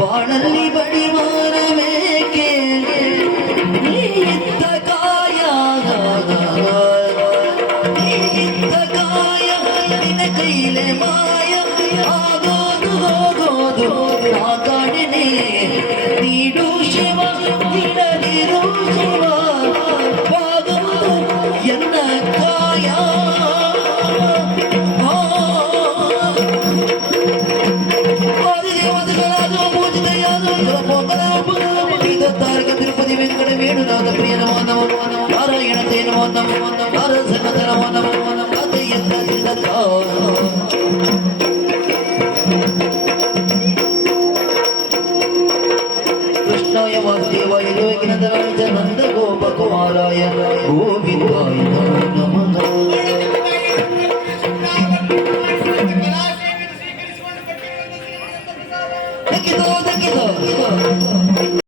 ಬಾಣಲ್ಲಿ ಬಡಿವಾರ ಮೇಕೆ ಇತ್ತ ಕಾಯ ನಿನ್ನ ಕೈಲೆ ಮಾಯ ಆಗೋದು ಹೋಗೋದು ಆ ಕಾಡಿನೇ ನೀಡು ಶಿವ ನಿಡದಿರು ಶಿವ ಬಾಗುವುದು ಎನ್ನ ಕಾಯ ತಿರುಪತಿ ವೆಂಕಟ ವೇಣುನಾಥ ಪ್ರಿಯ ನಮೋ ನಮೋ ನಾರಾಯಣ ತೇ ನಮೋ ನಮೋ ನಾರಸಿಂಹ ನಮೋ ನಮೋ ಕೃಷ್ಣಾಯ ವಾಸುದೇವಾಯ ಯೋಗಿನಂದನಾಯ ನಂದ ಗೋಪಕುಮಾರಾಯ ಗೋವಿಂದಾಯ